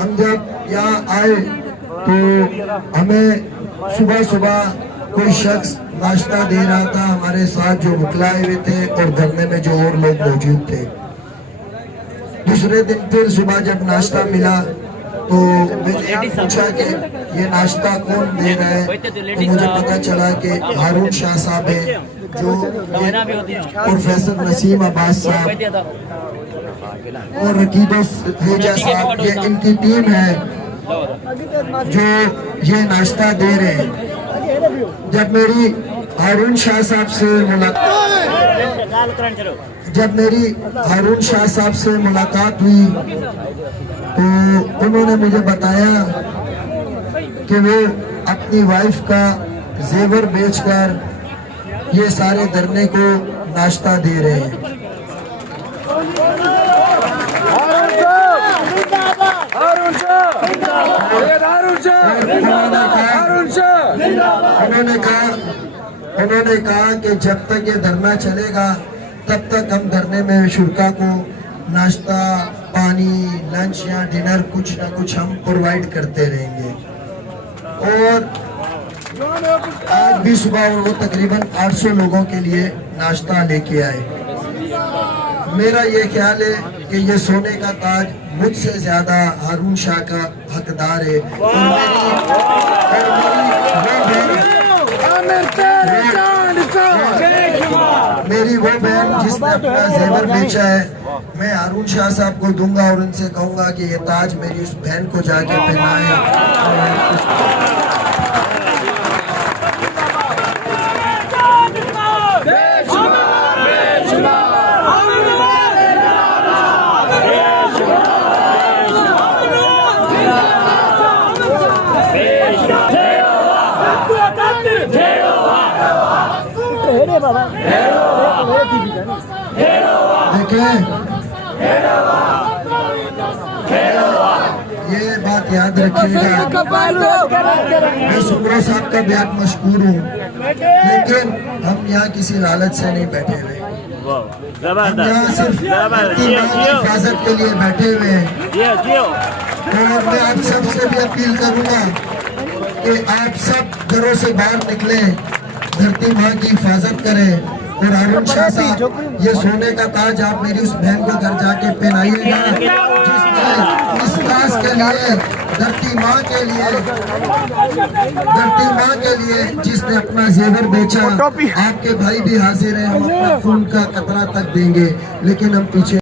हम जब यहाँ आए तो हमें सुबह सुबह कोई शख्स नाश्ता दे रहा था हमारे साथ जो मुकलाए हुए थे और धरने में जो और लोग मौजूद थे। दूसरे दिन फिर सुबह जब नाश्ता मिला तो मैंने पूछा कि ये नाश्ता कौन दे रहा है, तो मुझे पता चला कि हारून शाह साहब है, जो प्रोफेसर नसीम अब्बास साहब और रकीबो हेजा साहब, ये इनकी टीम है जो ये नाश्ता दे रहे हैं। जब मेरी हारून शाह साहब से मुलाकात हुई तो उन्होंने मुझे बताया कि वो अपनी वाइफ का जेवर बेचकर ये सारे धरने को नाश्ता दे रहे हैं। उन्होंने कहा कि जब तक ये धरना चलेगा तब तक हम धरने में शुरका को नाश्ता, पानी, लंच या डिनर कुछ ना कुछ हम प्रोवाइड करते रहेंगे। और आज भी सुबह वो तकरीबन 800 लोगों के लिए नाश्ता लेके आए। मेरा ये ख्याल है कि ये सोने का ताज मुझसे ज्यादा हारून शाह का हकदार है। मेरी वो बहन जिसने अपना जेवर बेचा है, मैं हारून शाह साहब को दूंगा और उनसे कहूंगा कि ये ताज मेरी उस बहन को जाके पहनाए। ये बात याद रखिएगा, मैं सुमरो साहब का बेहद मशहूर हूँ, लेकिन हम यहाँ किसी लालच से नहीं बैठे हुए। हम यहाँ सिर्फ हिफाजत के लिए बैठे हुए हैं। और मैं आप सबसे भी अपील करूँगा कि आप सब घरों से बाहर निकले, धरती माँ की हिफाजत करें। और हारून शाह साहब, ये सोने का ताज आप मेरी उस बहन को घर जाके पहनाइएगा जिसने इस काज के लिए, धरती माँ के लिए जिसने अपना जेवर बेचा। आपके भाई भी हाजिर हैं, हम अपना खून का कतरा तक देंगे, लेकिन हम पीछे